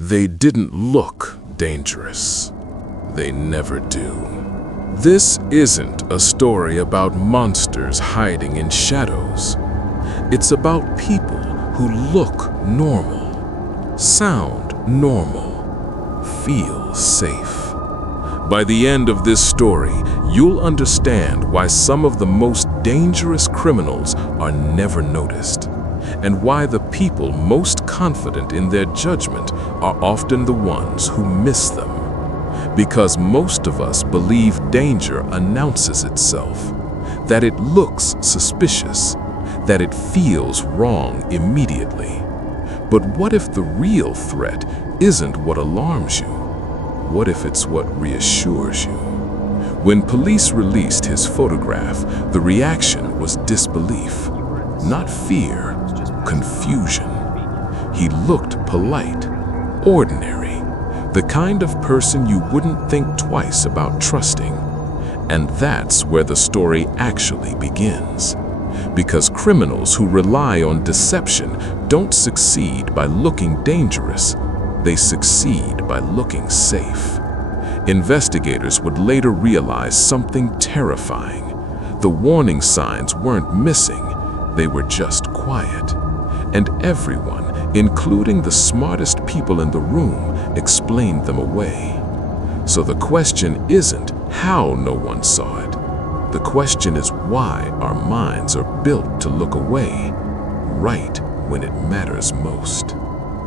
They didn't look dangerous. They never do. This isn't a story about monsters hiding in shadows. It's about people who look normal, sound normal, feel safe. By the end of this story, you'll understand why some of the most dangerous criminals are never noticed, and why the people most confident in their judgment are often the ones who miss them. Because most of us believe danger announces itself, that it looks suspicious, that it feels wrong immediately. But what if the real threat isn't what alarms you? What if it's what reassures you? When police released his photograph, the reaction was disbelief, not fear, confusion. He looked polite, ordinary, the kind of person you wouldn't think twice about trusting. And that's where the story actually begins. Because criminals who rely on deception don't succeed by looking dangerous. They succeed by looking safe. Investigators would later realize something terrifying. The warning signs weren't missing, they were just quiet. And everyone, including the smartest people in the room, explained them away. So the question isn't how no one saw it. The question is why our minds are built to look away, right when it matters most.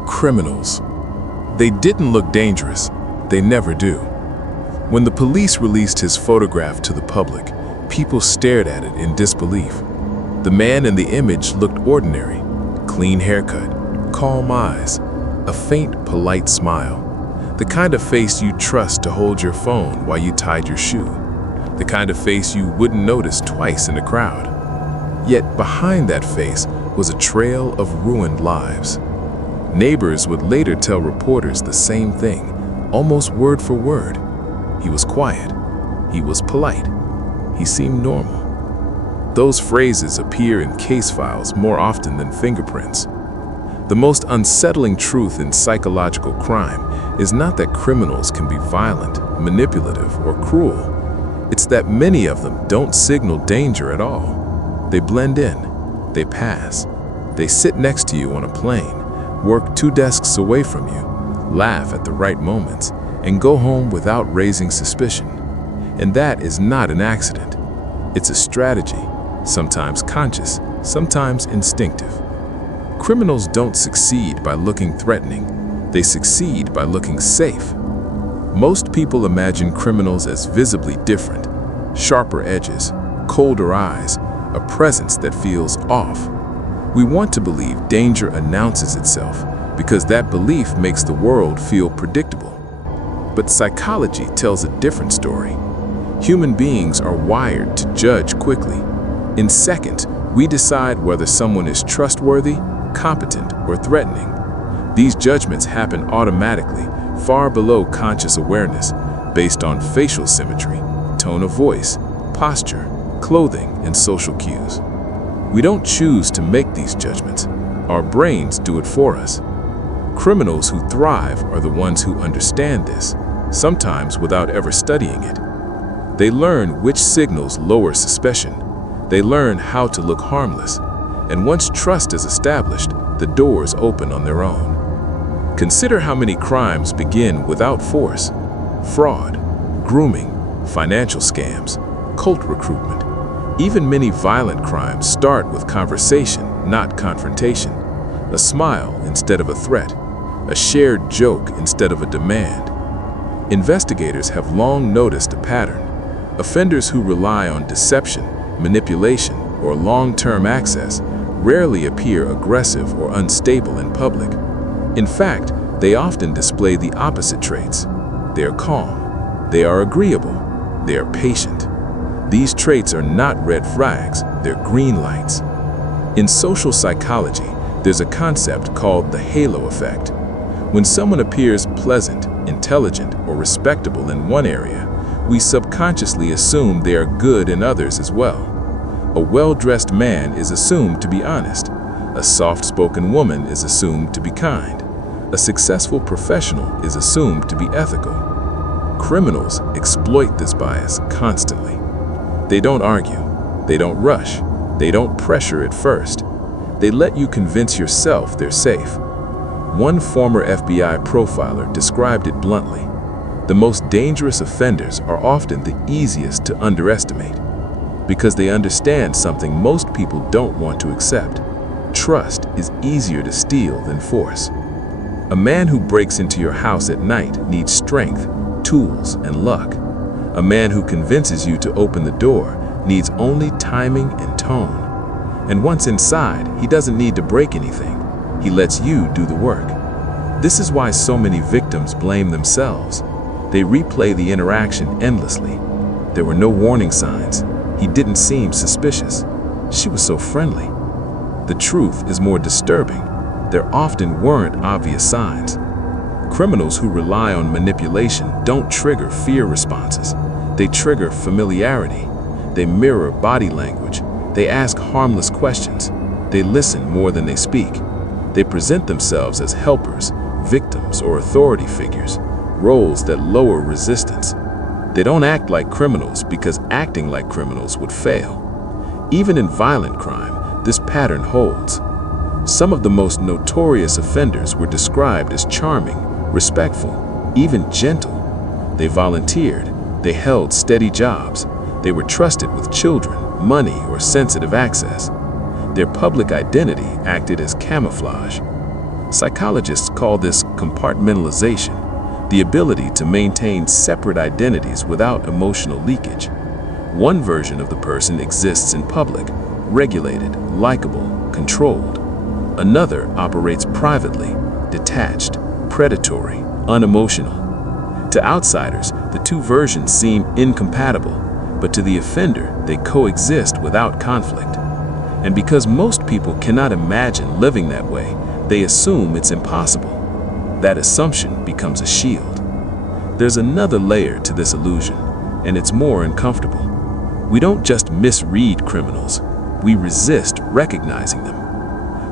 Criminals. They didn't look dangerous. They never do. When the police released his photograph to the public, people stared at it in disbelief. The man in the image looked ordinary. Clean haircut, calm eyes, a faint, polite smile. The kind of face you'd trust to hold your phone while you tied your shoe. The kind of face you wouldn't notice twice in a crowd. Yet behind that face was a trail of ruined lives. Neighbors would later tell reporters the same thing, almost word for word. He was quiet. He was polite. He seemed normal. Those phrases appear in case files more often than fingerprints. The most unsettling truth in psychological crime is not that criminals can be violent, manipulative, or cruel. It's that many of them don't signal danger at all. They blend in. They pass. They sit next to you on a plane, work 2 desks away from you, laugh at the right moments, and go home without raising suspicion. And that is not an accident. It's a strategy, sometimes conscious, sometimes instinctive. Criminals don't succeed by looking threatening. They succeed by looking safe. Most people imagine criminals as visibly different, sharper edges, colder eyes, a presence that feels off. We want to believe danger announces itself because that belief makes the world feel predictable. But psychology tells a different story. Human beings are wired to judge quickly. In seconds, we decide whether someone is trustworthy, competent, or threatening. These judgments happen automatically, far below conscious awareness, based on facial symmetry, tone of voice, posture, clothing, and social cues. We don't choose to make these judgments. Our brains do it for us. Criminals who thrive are the ones who understand this, sometimes without ever studying it. They learn which signals lower suspicion. They learn how to look harmless. And once trust is established, the doors open on their own. Consider how many crimes begin without force: fraud, grooming, financial scams, cult recruitment. Even many violent crimes start with conversation, not confrontation. A smile instead of a threat, a shared joke instead of a demand. Investigators have long noticed a pattern. Offenders who rely on deception, manipulation, or long-term access rarely appear aggressive or unstable in public. In fact, they often display the opposite traits. They are calm. They are agreeable. They are patient. These traits are not red flags, they're green lights. In social psychology, there's a concept called the halo effect. When someone appears pleasant, intelligent, or respectable in one area, we subconsciously assume they are good in others as well. A well-dressed man is assumed to be honest. A soft-spoken woman is assumed to be kind. A successful professional is assumed to be ethical. Criminals exploit this bias constantly. They don't argue, they don't rush, they don't pressure at first. They let you convince yourself they're safe. One former FBI profiler described it bluntly. The most dangerous offenders are often the easiest to underestimate because they understand something most people don't want to accept. Trust is easier to steal than force. A man who breaks into your house at night needs strength, tools, and luck. A man who convinces you to open the door needs only timing and tone. And once inside, he doesn't need to break anything. He lets you do the work. This is why so many victims blame themselves. They replay the interaction endlessly. There were no warning signs. He didn't seem suspicious. She was so friendly. The truth is more disturbing. There often weren't obvious signs. Criminals who rely on manipulation don't trigger fear responses. They trigger familiarity. They mirror body language. They ask harmless questions. They listen more than they speak. They present themselves as helpers, victims, or authority figures, roles that lower resistance. They don't act like criminals because acting like criminals would fail. Even in violent crime, this pattern holds. Some of the most notorious offenders were described as charming, respectful, even gentle. They volunteered. They held steady jobs. They were trusted with children, money, or sensitive access. Their public identity acted as camouflage. Psychologists call this compartmentalization, the ability to maintain separate identities without emotional leakage. One version of the person exists in public, regulated, likable, controlled. Another operates privately, detached, predatory, unemotional. To outsiders, the two versions seem incompatible, but to the offender, they coexist without conflict. And because most people cannot imagine living that way, they assume it's impossible. That assumption becomes a shield. There's another layer to this illusion, and it's more uncomfortable. We don't just misread criminals, we resist recognizing them.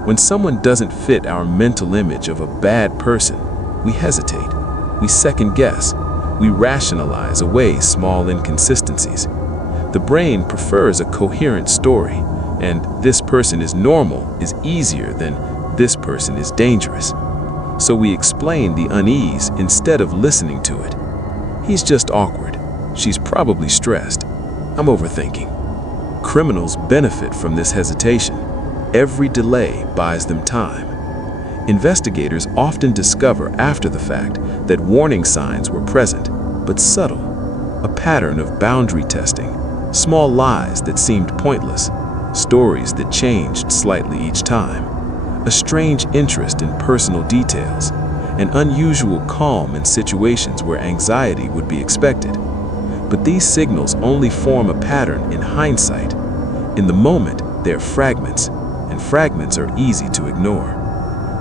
When someone doesn't fit our mental image of a bad person, we hesitate, we second guess, we rationalize away small inconsistencies. The brain prefers a coherent story, and this person is normal is easier than this person is dangerous. So we explain the unease instead of listening to it. He's just awkward. She's probably stressed. I'm overthinking. Criminals benefit from this hesitation. Every delay buys them time. Investigators often discover after the fact that warning signs were present, but subtle. A pattern of boundary testing, small lies that seemed pointless, stories that changed slightly each time, a strange interest in personal details, an unusual calm in situations where anxiety would be expected. But these signals only form a pattern in hindsight. In the moment, they're fragments, and fragments are easy to ignore.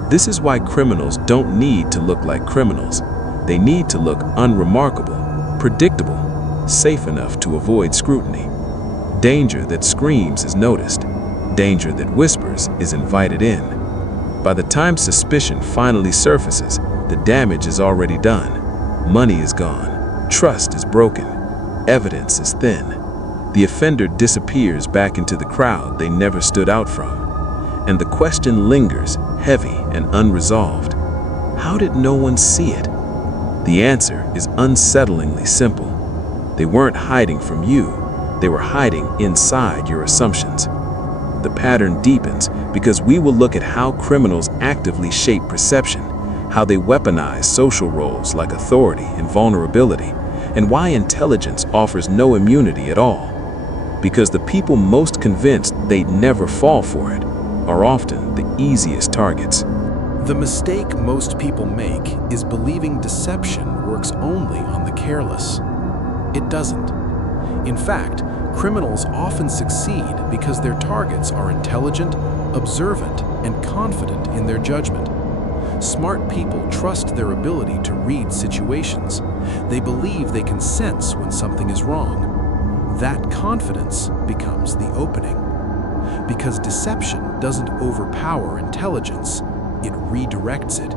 This is why criminals don't need to look like criminals. They need to look unremarkable, predictable, safe enough to avoid scrutiny. Danger that screams is noticed. Danger that whispers is invited in. By the time suspicion finally surfaces, the damage is already done. Money is gone. Trust is broken. Evidence is thin. The offender disappears back into the crowd they never stood out from. And the question lingers, heavy and unresolved. How did no one see it? The answer is unsettlingly simple. They weren't hiding from you. They were hiding inside your assumptions. The pattern deepens because we will look at how criminals actively shape perception, how they weaponize social roles like authority and vulnerability, and why intelligence offers no immunity at all. Because the people most convinced they'd never fall for it are often the easiest targets. The mistake most people make is believing deception works only on the careless. It doesn't. In fact, criminals often succeed because their targets are intelligent, observant, and confident in their judgment. Smart people trust their ability to read situations. They believe they can sense when something is wrong. That confidence becomes the opening. Because deception doesn't overpower intelligence, it redirects it.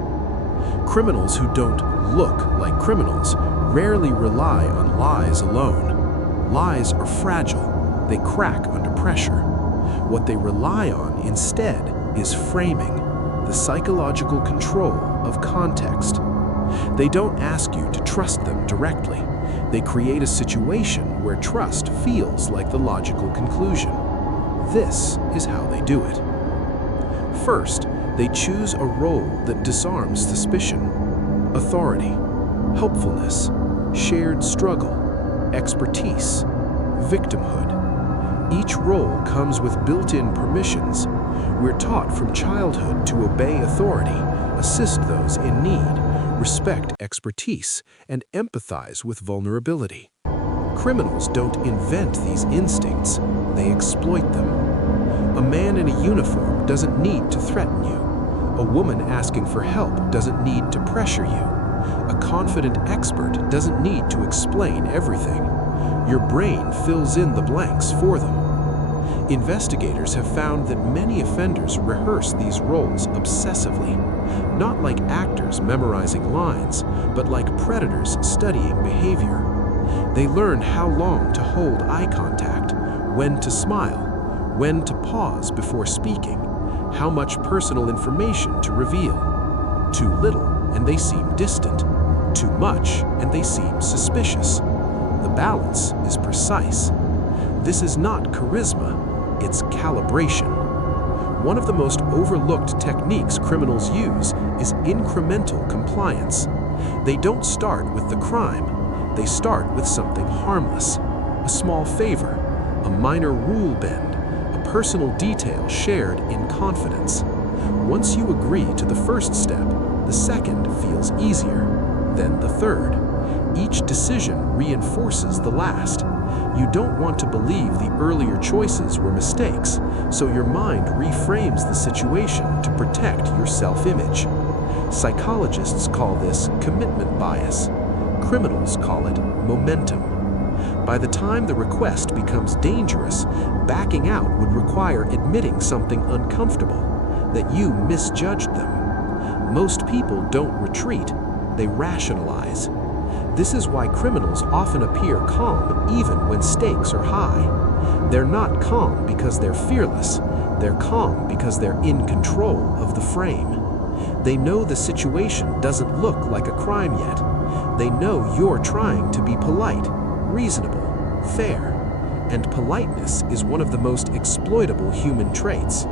Criminals who don't look like criminals rarely rely on lies alone. Lies are fragile. They crack under pressure. What they rely on instead is framing, the psychological control of context. They don't ask you to trust them directly. They create a situation where trust feels like the logical conclusion. This is how they do it. First, they choose a role that disarms suspicion. Authority, helpfulness, shared struggle, expertise, victimhood. Each role comes with built-in permissions. We're taught from childhood to obey authority, assist those in need, respect expertise, and empathize with vulnerability. Criminals don't invent these instincts, they exploit them. A man in a uniform doesn't need to threaten you. A woman asking for help doesn't need to pressure you. A confident expert doesn't need to explain everything. Your brain fills in the blanks for them. Investigators have found that many offenders rehearse these roles obsessively, not like actors memorizing lines, but like predators studying behavior. They learn how long to hold eye contact, when to smile, when to pause before speaking, how much personal information to reveal. Too little, and they seem distant. Too much, and they seem suspicious. The balance is precise. This is not charisma, it's calibration. One of the most overlooked techniques criminals use is incremental compliance. They don't start with the crime, they start with something harmless, a small favor, a minor rule bend, a personal detail shared in confidence. Once you agree to the first step, the second feels easier, then the third. Each decision reinforces the last. You don't want to believe the earlier choices were mistakes, so your mind reframes the situation to protect your self-image. Psychologists call this commitment bias. Criminals call it momentum. By the time the request becomes dangerous, backing out would require admitting something uncomfortable, that you misjudged them. Most people don't retreat, they rationalize. This is why criminals often appear calm even when stakes are high. They're not calm because they're fearless, they're calm because they're in control of the frame. They know the situation doesn't look like a crime yet. They know you're trying to be polite, reasonable, fair. And politeness is one of the most exploitable human traits.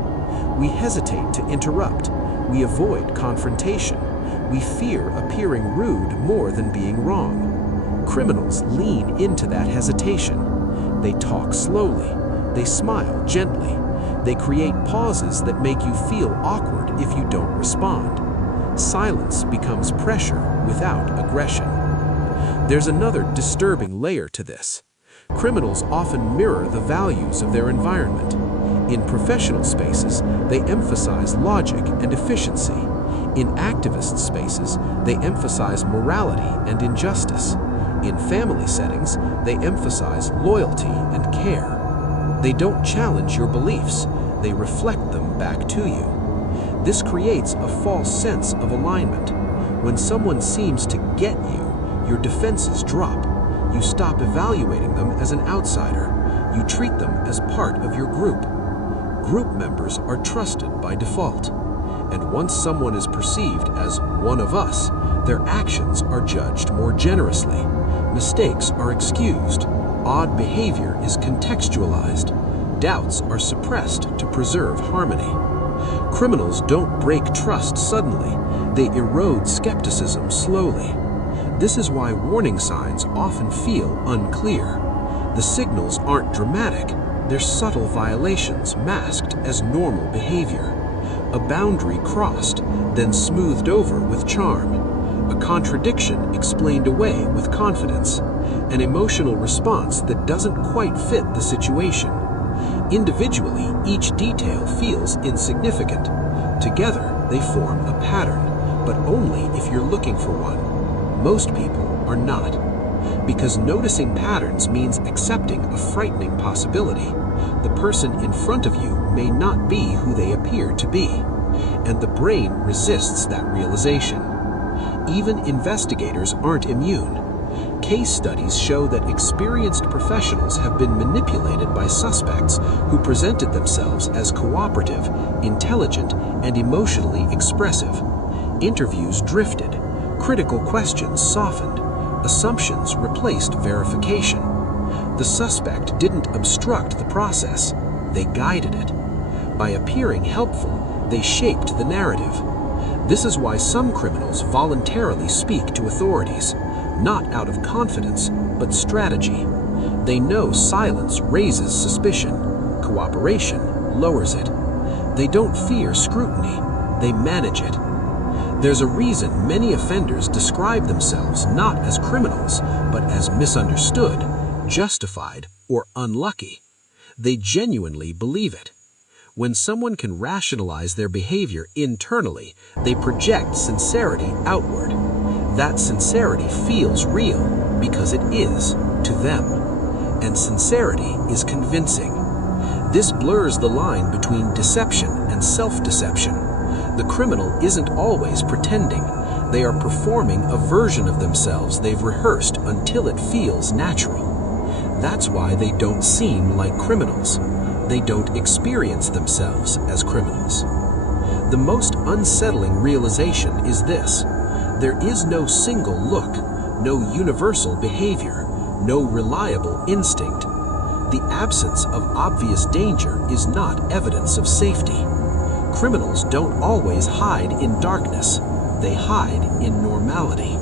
We hesitate to interrupt. We avoid confrontation. We fear appearing rude more than being wrong. Criminals lean into that hesitation. They talk slowly. They smile gently. They create pauses that make you feel awkward if you don't respond. Silence becomes pressure without aggression. There's another disturbing layer to this. Criminals often mirror the values of their environment. In professional spaces, they emphasize logic and efficiency. In activist spaces, they emphasize morality and injustice. In family settings, they emphasize loyalty and care. They don't challenge your beliefs, they reflect them back to you. This creates a false sense of alignment. When someone seems to get you, your defenses drop. You stop evaluating them as an outsider. You treat them as part of your group. Group members are trusted by default. And once someone is perceived as one of us, their actions are judged more generously. Mistakes are excused. Odd behavior is contextualized. Doubts are suppressed to preserve harmony. Criminals don't break trust suddenly. They erode skepticism slowly. This is why warning signs often feel unclear. The signals aren't dramatic. They're subtle violations masked as normal behavior. A boundary crossed, then smoothed over with charm. A contradiction explained away with confidence. An emotional response that doesn't quite fit the situation. Individually, each detail feels insignificant. Together, they form a pattern, but only if you're looking for one. Most people are not. Because noticing patterns means accepting a frightening possibility. The person in front of you may not be who they appear to be, and the brain resists that realization. even investigators aren't immune. Case studies show that experienced professionals have been manipulated by suspects who presented themselves as cooperative, intelligent, and emotionally expressive. Interviews drifted, critical questions softened, assumptions replaced verification. The suspect didn't obstruct the process, they guided it. By appearing helpful, they shaped the narrative. This is why some criminals voluntarily speak to authorities, not out of confidence, but strategy. They know silence raises suspicion, cooperation lowers it. They don't fear scrutiny, they manage it. There's a reason many offenders describe themselves not as criminals, but as misunderstood, justified, or unlucky. They genuinely believe it. When someone can rationalize their behavior internally, they project sincerity outward. That sincerity feels real because it is to them. And sincerity is convincing. This blurs the line between deception and self-deception. The criminal isn't always pretending. They are performing a version of themselves they've rehearsed until it feels natural. That's why they don't seem like criminals. They don't experience themselves as criminals. The most unsettling realization is this: there is no single look, no universal behavior, no reliable instinct. The absence of obvious danger is not evidence of safety. Criminals don't always hide in darkness. They hide in normality.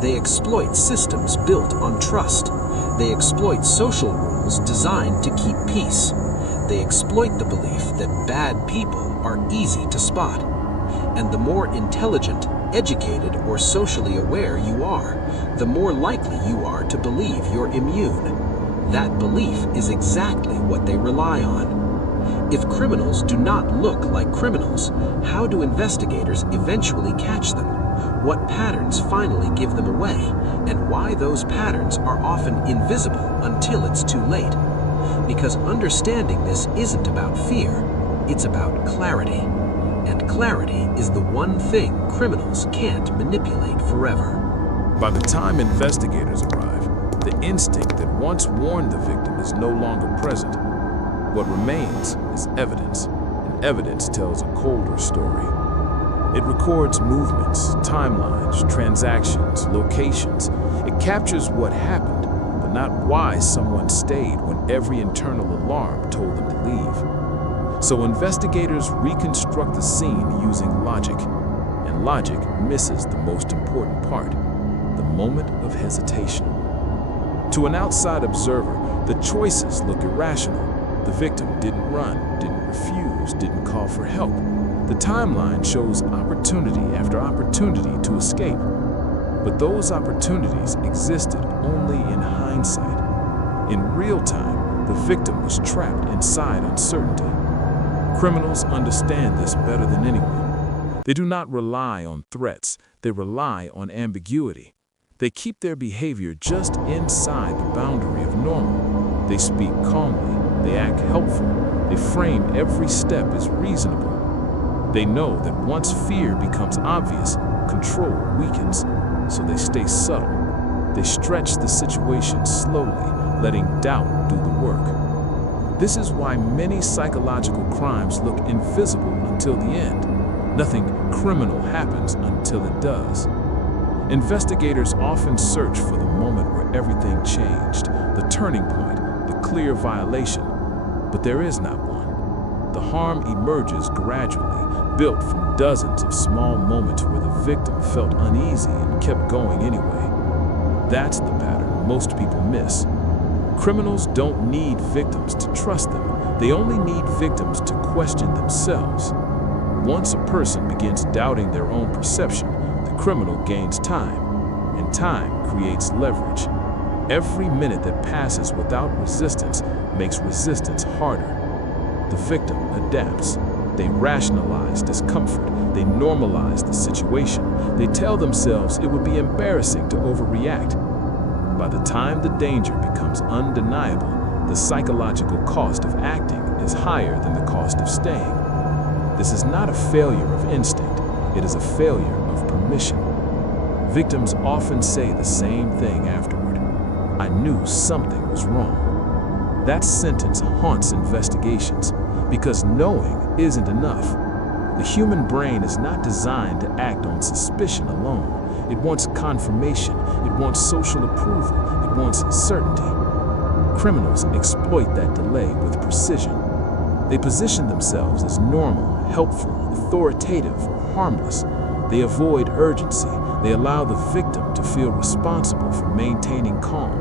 They exploit systems built on trust. They exploit social rules designed to keep peace. They exploit the belief that bad people are easy to spot. And the more intelligent, educated, or socially aware you are, the more likely you are to believe you're immune. That belief is exactly what they rely on. If criminals do not look like criminals, how do investigators eventually catch them? What patterns finally give them away, and why those patterns are often invisible until it's too late? Because understanding this isn't about fear, it's about clarity. And clarity is the one thing criminals can't manipulate forever. By the time investigators arrive, the instinct that once warned the victim is no longer present. What remains is evidence, and evidence tells a colder story. It records movements, timelines, transactions, locations. It captures what happened, but not why someone stayed when every internal alarm told them to leave. So investigators reconstruct the scene using logic, and logic misses the most important part, the moment of hesitation. To an outside observer, the choices look irrational. The victim didn't run, didn't refuse, didn't call for help. The timeline shows opportunity after opportunity to escape. But those opportunities existed only in hindsight. In real time, the victim was trapped inside uncertainty. Criminals understand this better than anyone. They do not rely on threats, they rely on ambiguity. They keep their behavior just inside the boundary of normal. They speak calmly, they act helpful, they frame every step as reasonable. They know that once fear becomes obvious, control weakens, so they stay subtle. They stretch the situation slowly, letting doubt do the work. This is why many psychological crimes look invisible until the end. Nothing criminal happens until it does. Investigators often search for the moment where everything changed, the turning point, the clear violation, but there is not one. The harm emerges gradually, built from dozens of small moments where the victim felt uneasy and kept going anyway. That's the pattern most people miss. Criminals don't need victims to trust them. They only need victims to question themselves. Once a person begins doubting their own perception, the criminal gains time, and time creates leverage. Every minute that passes without resistance makes resistance harder. The victim adapts. They rationalize discomfort. They normalize the situation. They tell themselves it would be embarrassing to overreact. By the time the danger becomes undeniable, the psychological cost of acting is higher than the cost of staying. This is not a failure of instinct. It is a failure of permission. Victims often say the same thing afterward: "I knew something was wrong." That sentence haunts investigations because knowing isn't enough. The human brain is not designed to act on suspicion alone. It wants confirmation, it wants social approval, it wants certainty. Criminals exploit that delay with precision. They position themselves as normal, helpful, authoritative, or harmless. They avoid urgency. They allow the victim to feel responsible for maintaining calm.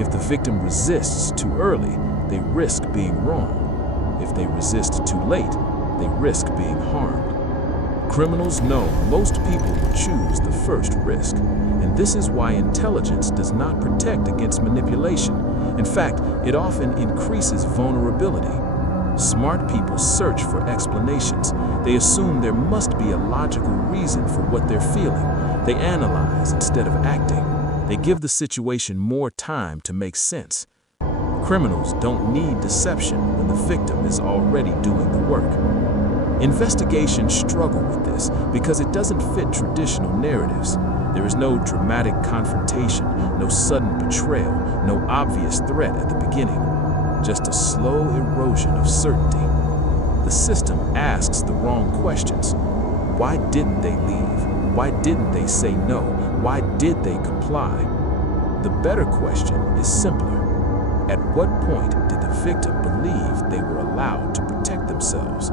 If the victim resists too early, they risk being wrong. If they resist too late, they risk being harmed. Criminals know most people will choose the first risk, and this is why intelligence does not protect against manipulation. In fact, it often increases vulnerability. Smart people search for explanations. They assume there must be a logical reason for what they're feeling. They analyze instead of acting. They give the situation more time to make sense. Criminals don't need deception when the victim is already doing the work. Investigations struggle with this because it doesn't fit traditional narratives. There is no dramatic confrontation, no sudden betrayal, no obvious threat at the beginning, just a slow erosion of certainty. The system asks the wrong questions. Why didn't they leave? Why didn't they say no? Why did they comply? The better question is simpler. At what point did the victim believe they were allowed to protect themselves?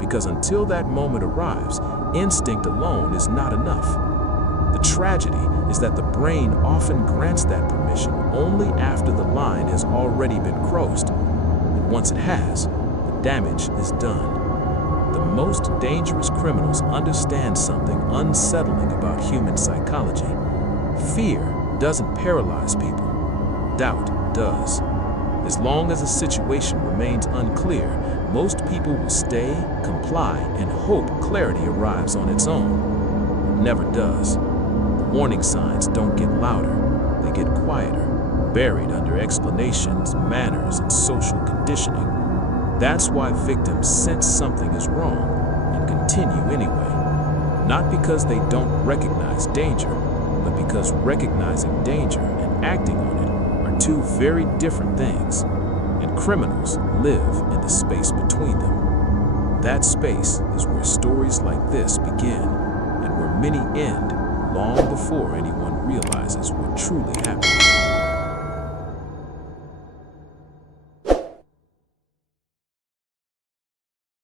Because until that moment arrives, instinct alone is not enough. The tragedy is that the brain often grants that permission only after the line has already been crossed. And once it has, the damage is done. The most dangerous criminals understand something unsettling about human psychology. Fear doesn't paralyze people. Doubt does. As long as a situation remains unclear, most people will stay, comply, and hope clarity arrives on its own. It never does. The warning signs don't get louder, they get quieter, buried under explanations, manners, and social conditioning. That's why victims sense something is wrong and continue anyway. Not because they don't recognize danger, but because recognizing danger and acting on it are two very different things, and criminals live in the space between them. That space is where stories like this begin, and where many end long before anyone realizes what truly happened.